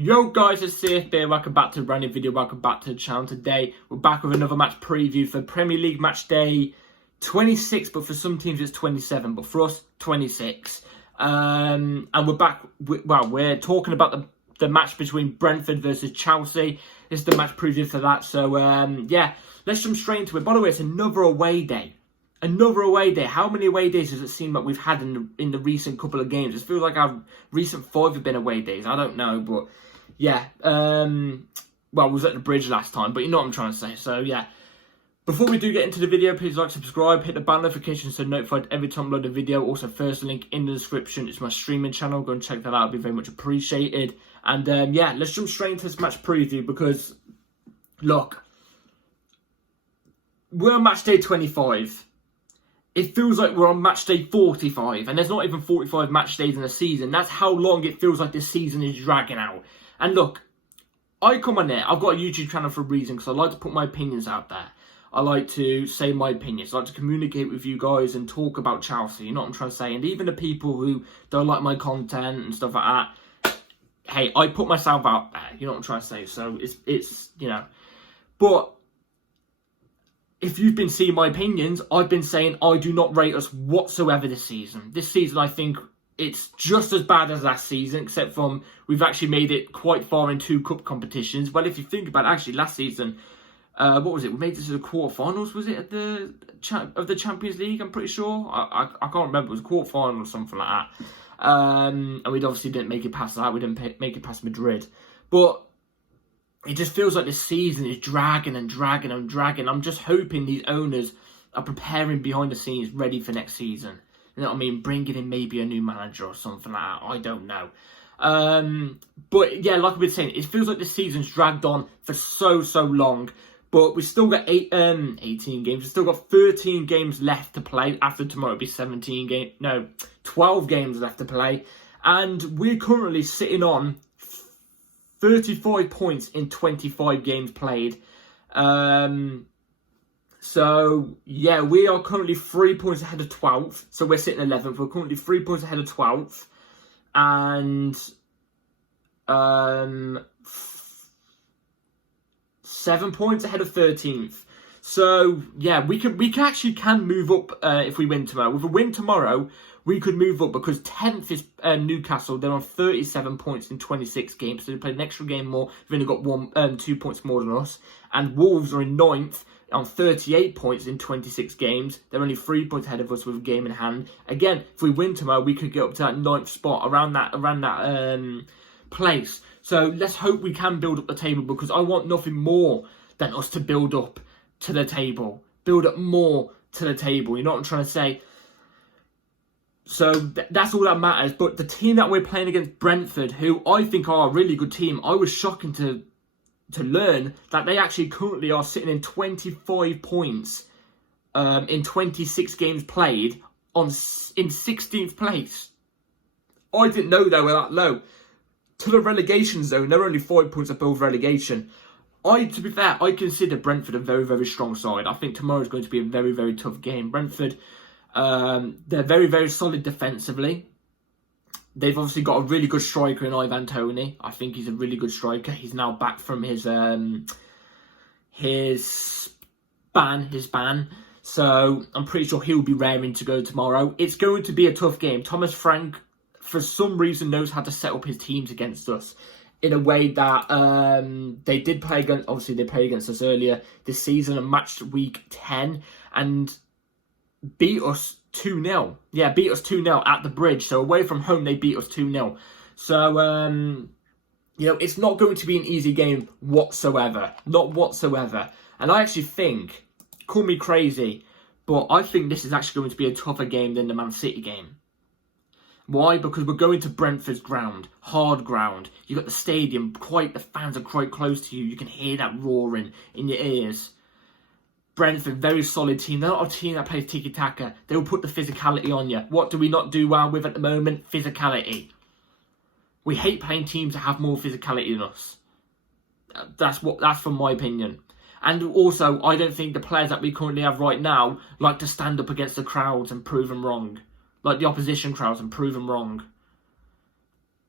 Yo guys, it's CF here. Welcome back to a brand new video. Welcome back to the channel. Today we're back with another match preview for Premier League match day 26, but for some teams it's 27, but for us 26. And we're back. We're talking about the match between Brentford versus Chelsea. This is the match preview for that. So yeah, let's jump straight into it. By the way, it's another away day. Another away day. How many away days does it seem like we've had in the recent couple of games? It feels like our recent 5 have been away days. I don't know, but yeah. Well, I was at the bridge last time, but you know what I'm trying to say. So yeah. Before we do get into the video, please like, subscribe, hit the bell notification so notified every time I upload a video. Also, first link in the description. It's my streaming channel. Go and check that out. It'll be very much appreciated. And yeah, let's jump straight into this match preview because, look, we're on match day 25. It feels like we're on match day 45, and there's not even 45 match days in a season. That's how long it feels like this season is dragging out. And look, I come on there. I've got a YouTube channel for a reason because I like to put my opinions out there. I like to say my opinions. I like to communicate with you guys and talk about Chelsea. You know what I'm trying to say? And even the people who don't like my content and stuff like that, hey, I put myself out there. You know what I'm trying to say? So it's you know. But if you've been seeing my opinions, I've been saying I do not rate us whatsoever this season. This season, I think it's just as bad as last season, except from we've actually made it quite far in 2 cup competitions. Well, if you think about it, actually, last season, what was it? We made this to the quarterfinals, was it, of the Champions League? I'm pretty sure. I can't remember. It was a quarterfinal or something like that. And we obviously didn't make it past that. We didn't make it past Madrid. But it just feels like this season is dragging and dragging and dragging. I'm just hoping these owners are preparing behind the scenes, ready for next season. You know what I mean? Bringing in maybe a new manager or something like that. I don't know. But yeah, like I've been saying, it feels like this season's dragged on for so long. But we've still got 18 games. We've still got 13 games left to play. After tomorrow, it'll be 12 games left to play. And we're currently sitting on 35 points in 25 games played. So, yeah, we are currently 3 points ahead of 12th. So we're sitting 11th. We're currently 3 points ahead of 12th. And 7 points ahead of 13th. So, yeah, we actually can move up if we win tomorrow. With a win tomorrow, we could move up because 10th is Newcastle. They're on 37 points in 26 games. So they played an extra game more. They've only got 2 points more than us. And Wolves are in 9th on 38 points in 26 games. They're only 3 points ahead of us with a game in hand. Again, if we win tomorrow, we could get up to that 9th spot, around that place. So let's hope we can build up the table because I want nothing more than us to build up to the table. Build up more to the table. You know what I'm trying to say? So that's all that matters. But the team that we're playing against, Brentford, who I think are a really good team, I was shocking to learn that they actually currently are sitting in 25 points in 26 games played in 16th place. I didn't know they were that low. To the relegation zone, they're only 5 points above relegation. To be fair, I consider Brentford a very strong side. I think tomorrow's going to be a very tough game. Brentford, they're very solid defensively. They've obviously got a really good striker in Ivan Toney. I think he's a really good striker. He's now back from his ban. So I'm pretty sure he'll be raring to go tomorrow. It's going to be a tough game. Thomas Frank, for some reason, knows how to set up his teams against us in a way that they did play against. Obviously, they played against us earlier this season and matched week 10 and beat us 2-0. Yeah, beat us 2-0 at the bridge. So away from home, they beat us 2-0. So, you know, it's not going to be an easy game whatsoever. Not whatsoever. And I actually think, call me crazy, but I think this is actually going to be a tougher game than the Man City game. Why? Because we're going to Brentford's ground, hard ground. You've got the stadium, the fans are quite close to you. You can hear that roaring in your ears. Brentford, very solid team. They're not a team that plays tiki-taka. They will put the physicality on you. What do we not do well with at the moment? Physicality. We hate playing teams that have more physicality than us. That's from my opinion. And also, I don't think the players that we currently have right now like to stand up against the crowds and prove them wrong. Like the opposition crowds and prove them wrong.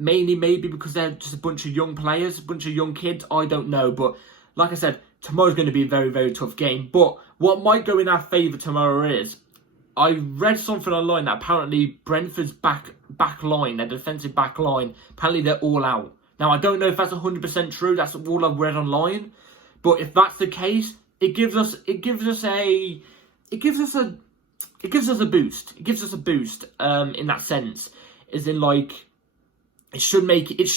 Mainly maybe because they're just a bunch of young players, a bunch of young kids. I don't know. But like I said, tomorrow's going to be a very, very tough game. But what might go in our favour tomorrow is, I read something online that apparently Brentford's back line, their defensive back line, apparently they're all out. Now, I don't know if that's 100% true. That's all I've read online. But if that's the case, it gives us a boost. It gives us a boost in that sense. As in, like, realistically, it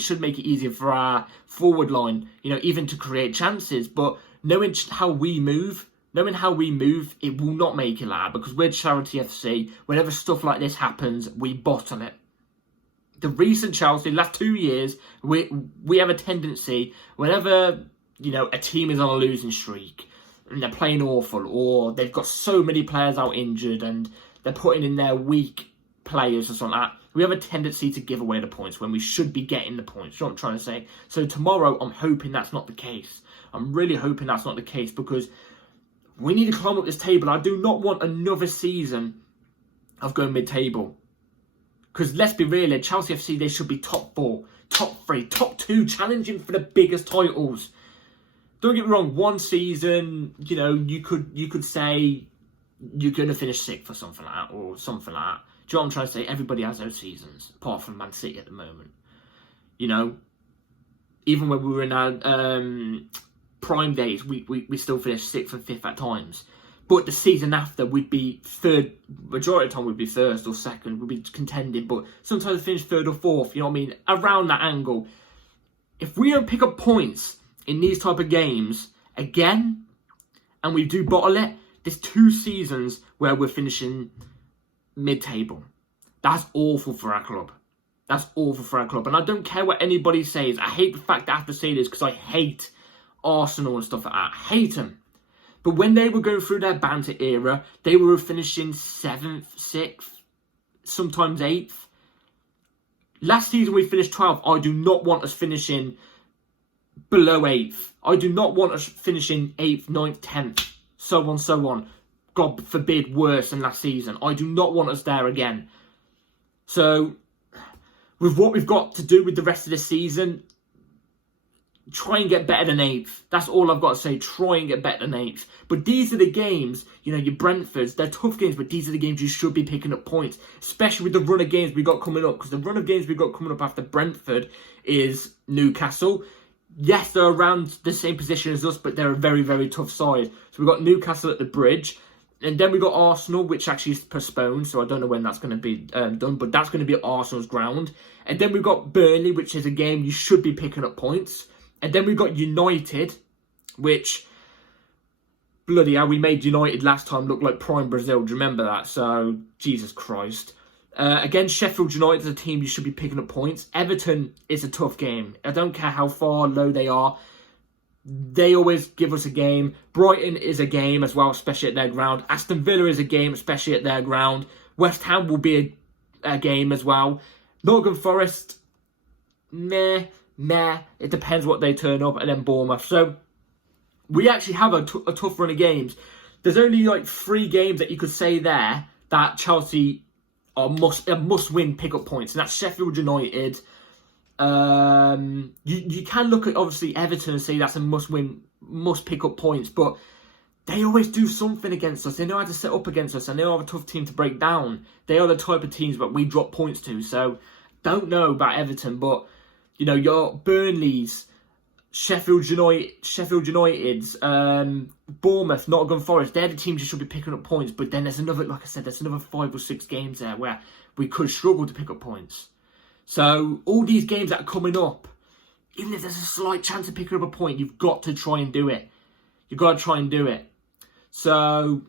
should make it easier for our forward line, even to create chances. But knowing how we move, it will not make it like that, because we're Charity FC. Whenever stuff like this happens, we bottle it. The recent Chelsea, last 2 years, we have a tendency, whenever, a team is on a losing streak, and they're playing awful, or they've got so many players out injured, and they're putting in their weak players or something like that, we have a tendency to give away the points when we should be getting the points. You know what I'm trying to say? So tomorrow, I'm hoping that's not the case. I'm really hoping that's not the case, because we need to climb up this table. I do not want another season of going mid-table. Because let's be real, Chelsea FC, they should be top 4, top 3, top 2, challenging for the biggest titles. Don't get me wrong, one season, you could say you're going to finish 6th or something like that, or something like that. Do you know what I'm trying to say? Everybody has those seasons, apart from Man City at the moment. Even when we were in our prime days, we still finished 6th and 5th at times. But the season after, we'd be third. Majority of the time, we'd be first or second. We'd be contending, but sometimes we finish 3rd or 4th. You know what I mean? Around that angle. If we don't pick up points in these type of games again, and we do bottle it, there's 2 seasons where we're finishing mid-table. That's awful for our club. That's awful for our club. And I don't care what anybody says. I hate the fact that I have to say this, because I hate Arsenal and stuff like that. I hate them. But when they were going through their banter era, they were finishing 7th, 6th, sometimes 8th. Last season we finished 12th. I do not want us finishing below 8th. I do not want us finishing 8th, 9th, 10th, so on, so on. God forbid, worse than last season. I do not want us there again. So, with what we've got to do with the rest of the season, try and get better than 8th. That's all I've got to say. Try and get better than 8th. But these are the games, your Brentfords, they're tough games, but these are the games you should be picking up points. Especially with the run of games we got coming up. Because the run of games we got coming up after Brentford is Newcastle. Yes, they're around the same position as us, but they're a very, very tough side. So we've got Newcastle at the Bridge. And then we got Arsenal, which actually is postponed, so I don't know when that's going to be done, but that's going to be at Arsenal's ground. And then we've got Burnley, which is a game you should be picking up points. And then we've got United, which, bloody hell, we made United last time look like prime Brazil. Do you remember that? So, Jesus Christ. Again, Sheffield United is a team you should be picking up points. Everton is a tough game. I don't care how far low they are. They always give us a game. Brighton is a game as well, especially at their ground. Aston Villa is a game, especially at their ground. West Ham will be a game as well. Nottingham Forest, meh. It depends what they turn up. And then Bournemouth. So, we actually have a tough run of games. There's only like 3 games that you could say there that Chelsea are must-win pick-up points. And that's Sheffield United. You can look at, obviously, Everton and say that's a must-win, must-pick-up points. But they always do something against us. They know how to set up against us. And they are a tough team to break down. They are the type of teams that we drop points to. So, don't know about Everton. But, your Burnleys, Sheffield United's, Bournemouth, Nottingham Forest, they're the teams you should be picking up points. But then there's another, like I said, there's another 5 or 6 games there where we could struggle to pick up points. So, all these games that are coming up, even if there's a slight chance of picking up a point, you've got to try and do it. You've got to try and do it. So,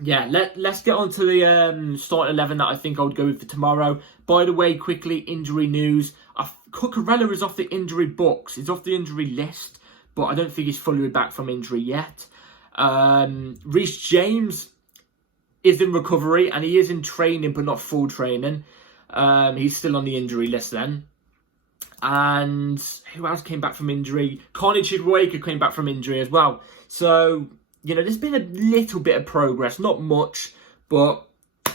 yeah, let's get on to the start 11 that I think I would go with for tomorrow. By the way, quickly, injury news. Cucurella is off the injury books. He's off the injury list, but I don't think he's fully back from injury yet. Reece James is in recovery, and he is in training, but not full training. He's still on the injury list then. And who else came back from injury? Carney Chidwaker came back from injury as well. So, there's been a little bit of progress. Not much, but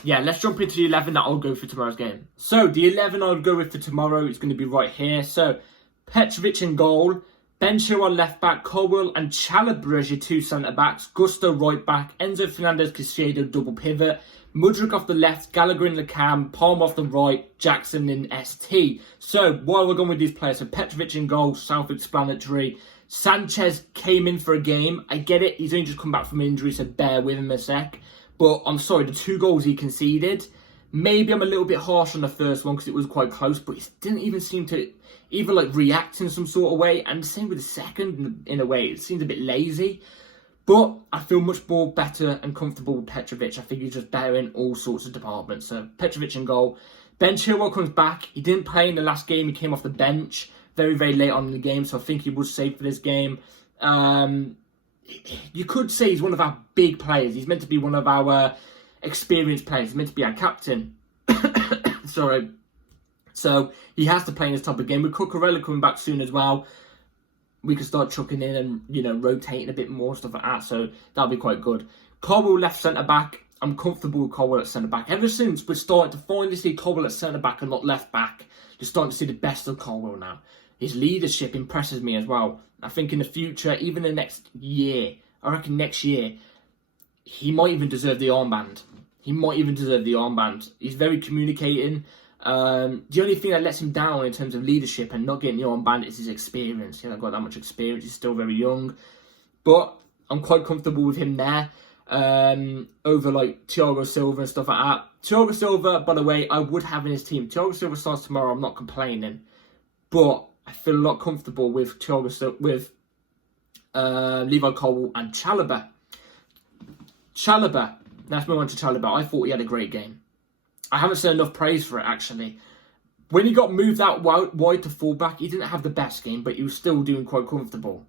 yeah, let's jump into the 11 that I'll go for tomorrow's game. So, the 11 I'll go with for tomorrow is going to be right here. So, Petrovic in goal, Ben Chilwell left back, Colwell and Chalobah as your two centre-backs, Gusto right back, Enzo Fernandez, Caicedo double pivot, Mudryk off the left, Gallagher in the cam, Palm off the right, Jackson in ST. So, while we're going with these players, so Petrovic in goal, self-explanatory. Sanchez came in for a game. I get it, he's only just come back from injury, so bear with him a sec. But I'm sorry, the 2 goals he conceded, maybe I'm a little bit harsh on the first one because it was quite close, but he didn't even seem to even like react in some sort of way. And the same with the second, in a way, it seemed a bit lazy. But I feel much more better and comfortable with Petrovic. I think he's just better in all sorts of departments. So Petrovic in goal. Ben Chilwell comes back. He didn't play in the last game. He came off the bench very, very late on in the game. So I think he was safe for this game. You could say he's one of our big players. He's meant to be one of our experienced players. He's meant to be our captain. Sorry. So he has to play in this type of game. With Cucurella coming back soon as well, we can start chucking in and, you know, rotating a bit more, stuff like that. So that'll be quite good. Colwell left centre-back. I'm comfortable with Colwell at centre-back. Ever since we're starting to finally see Colwell at centre-back and not left-back, you're starting to see the best of Colwell now. His leadership impresses me as well. I think in the future, even the next year, I reckon next year, he might even deserve the armband. He's very communicating. The only thing that lets him down in terms of leadership and not getting the armband is his experience. He hasn't got that much experience. He's still very young. But I'm quite comfortable with him there. Over like Thiago Silva and stuff like that. Thiago Silva, by the way, I would have in his team. Thiago Silva starts tomorrow. I'm not complaining. But I feel a lot comfortable with Levi Colwell and Chalobah. Let's move on to Chalobah. I thought he had a great game. I haven't said enough praise for it, actually. When he got moved out wide to fullback, he didn't have the best game, but he was still doing quite comfortable.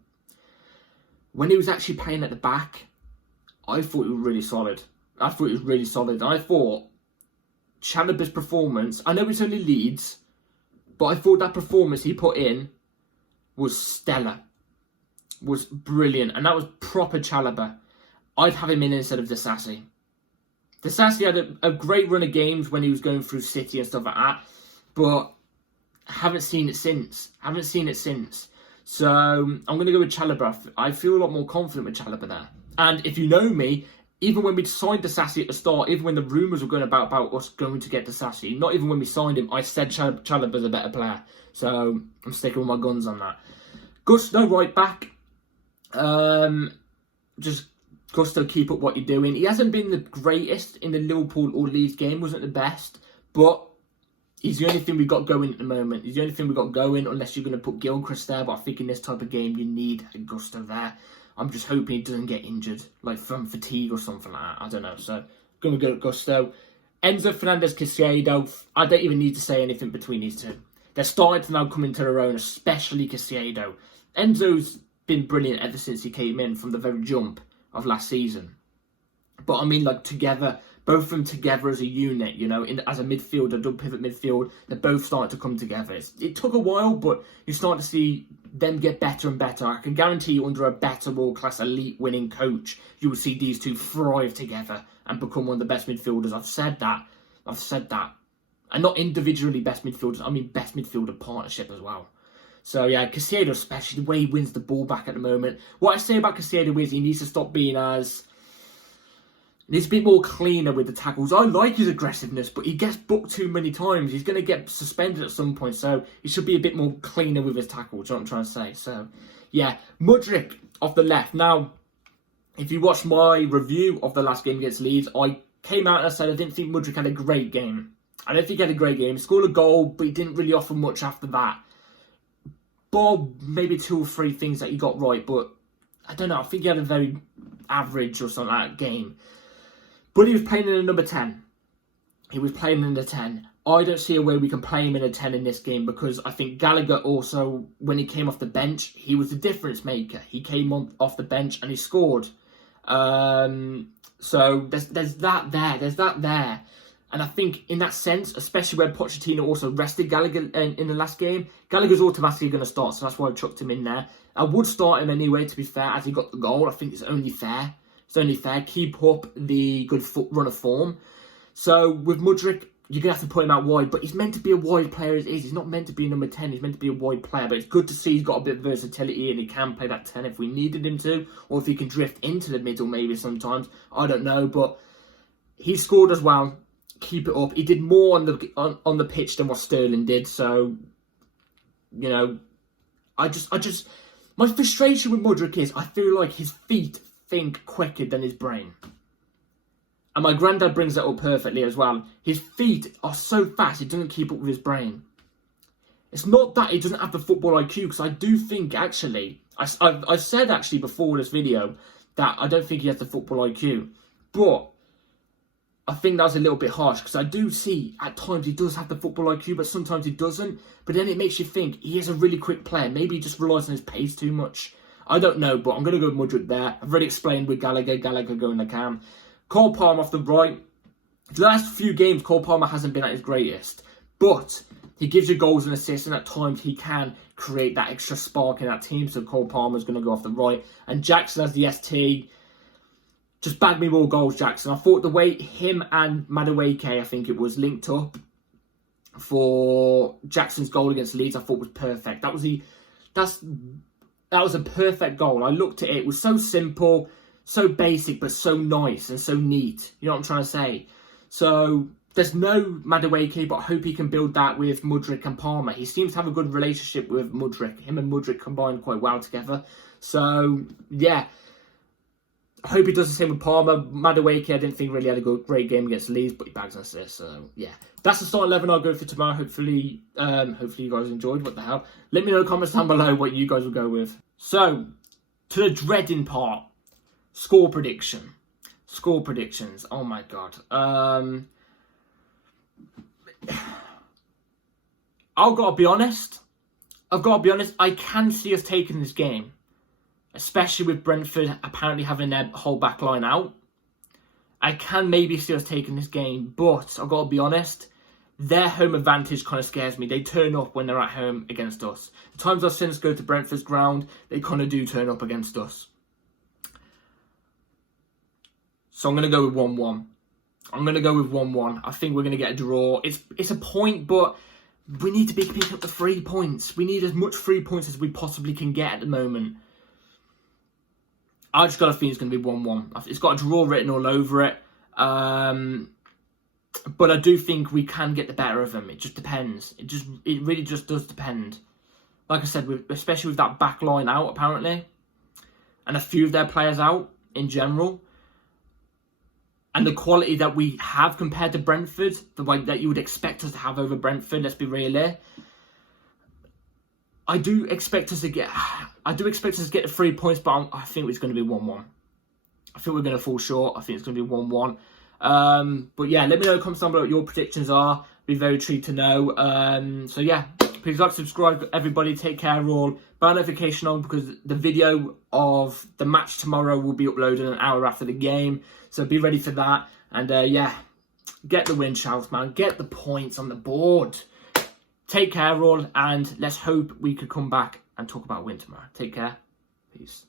When he was actually playing at the back, I thought he was really solid. I thought Chalobah's performance, I know it's only Leeds, but I thought that performance he put in was stellar. Was brilliant. And that was proper Chalobah. I'd have him in instead of Disasi. Disasi had a great run of games when he was going through City and stuff like that. But I haven't seen it since. So I'm going to go with Chalobah. I feel a lot more confident with Chalobah there. And if you know me, even when we signed Disasi at the start, even when the rumours were going about us going to get Disasi, not even when we signed him, I said Chalobah's a better player. So I'm sticking with my guns on that. Gusto right back. Just Gusto, keep up what you're doing. He hasn't been the greatest in the Liverpool or Leeds game, wasn't the best, but he's the only thing we've got going at the moment. He's the only thing we've got going, unless you're going to put Gilchrist there, but I think in this type of game, you need a Gusto there. I'm just hoping he doesn't get injured, like from fatigue or something like that. I don't know. So, going to go Gusto. Enzo Fernandez, Caicedo. I don't even need to say anything between these two. They're starting to now come into their own, especially Caicedo. Enzo's been brilliant ever since he came in from the very jump of last season. But I mean, like, together, both of them together as a unit, you know, as a midfielder, double pivot midfield, they're both starting to come together. It took a while, but you're starting to see them get better and better. I can guarantee you, under a better world-class elite winning coach, you will see these two thrive together and become one of the best midfielders. I've said that. And not individually best midfielders, I mean best midfielder partnership as well. So yeah, Caicedo, especially the way he wins the ball back at the moment. What I say about Caicedo is he needs to stop being needs to be more cleaner with the tackles. I like his aggressiveness, but he gets booked too many times. He's going to get suspended at some point, so he should be a bit more cleaner with his tackles, you know what I'm trying to say. So, yeah, Mudryk off the left. Now, if you watched my review of the last game against Leeds, I came out and I said I didn't think Mudryk had a great game. I don't think he had a great game. He scored a goal, but he didn't really offer much after that. Bob, maybe 2 or 3 things that he got right, but I don't know. I think he had a very average or something like that game. But he was playing in a number 10. He was playing in the 10. I don't see a way we can play him in a 10 in this game because I think Gallagher also, when he came off the bench, he was the difference maker. He came off the bench and he scored. So there's that there. And I think in that sense, especially when Pochettino also rested Gallagher in the last game, Gallagher's automatically going to start. So that's why I chucked him in there. I would start him anyway, to be fair, as he got the goal. I think it's only fair. Keep up the good run of form. So with Mudryk, you're going to have to put him out wide, but he's meant to be a wide player as is. He's not meant to be number 10. He's meant to be a wide player, but it's good to see he's got a bit of versatility and he can play that 10 if we needed him to, or if he can drift into the middle maybe sometimes. I don't know, but he scored as well. Keep it up. He did more on the pitch than what Sterling did, so, you know, my frustration with Mudryk is I feel like his feet think quicker than his brain. And my granddad brings that up perfectly as well. His feet are so fast, he doesn't keep up with his brain. It's not that he doesn't have the football IQ, because I do think, actually, I've said actually before this video that I don't think he has the football IQ. But I think that's a little bit harsh, because I do see at times he does have the football IQ, but sometimes he doesn't. But then it makes you think he is a really quick player. Maybe he just relies on his pace too much. I don't know, but I'm going to go with Mudryk there. I've already explained with Gallagher going the cam. Cole Palmer off the right. The last few games, Cole Palmer hasn't been at his greatest. But he gives you goals and assists, and at times he can create that extra spark in that team. So Cole Palmer's going to go off the right. And Jackson as the ST. Just bag me more goals, Jackson. I thought the way him and Madueke, I think it was, linked up for Jackson's goal against Leeds, I thought was perfect. That was a perfect goal. I looked at it. It was so simple, so basic, but so nice and so neat. You know what I'm trying to say? So there's no Madueke, but I hope he can build that with Mudryk and Palmer. He seems to have a good relationship with Mudryk. Him and Mudryk combine quite well together. So, yeah. I hope he does the same with Palmer. Madueke, I didn't think really had a great game against Leeds, but he bags an assist. So, yeah. That's the start 11 I'll go for tomorrow. Hopefully you guys enjoyed. What the hell? Let me know in the comments down below what you guys will go with. So, to the dreading part. Score prediction. Score predictions. Oh, my God. I've got to be honest. I can see us taking this game. Especially with Brentford apparently having their whole back line out. I can maybe see us taking this game, but I've got to be honest, their home advantage kind of scares me. They turn up when they're at home against us. The times I've seen us go to Brentford's ground, they kind of do turn up against us. So I'm going to go with 1-1. I think we're going to get a draw. It's a point, but we need to be picking up the 3 points. We need as much 3 points as we possibly can get at the moment. I just got a feeling it's going to be 1-1. It's got a draw written all over it. But I do think we can get the better of them. It just depends. It really just does depend. Like I said, especially with that back line out, apparently. And a few of their players out in general. And the quality that we have compared to Brentford. The way that you would expect us to have over Brentford, let's be real here. I do expect us to get the 3 points, but I think it's going to be 1-1. I think we're going to fall short. I think it's going to be 1-1. But yeah, let me know in the comments down below what your predictions are. Be very intrigued to know. So yeah, please like, subscribe, everybody. Take care all. Bell notification on, because the video of the match tomorrow will be uploaded an hour after the game. So be ready for that. And yeah, get the win, Charles, man. Get the points on the board. Take care all, and let's hope we could come back and talk about win tomorrow. Take care. Peace.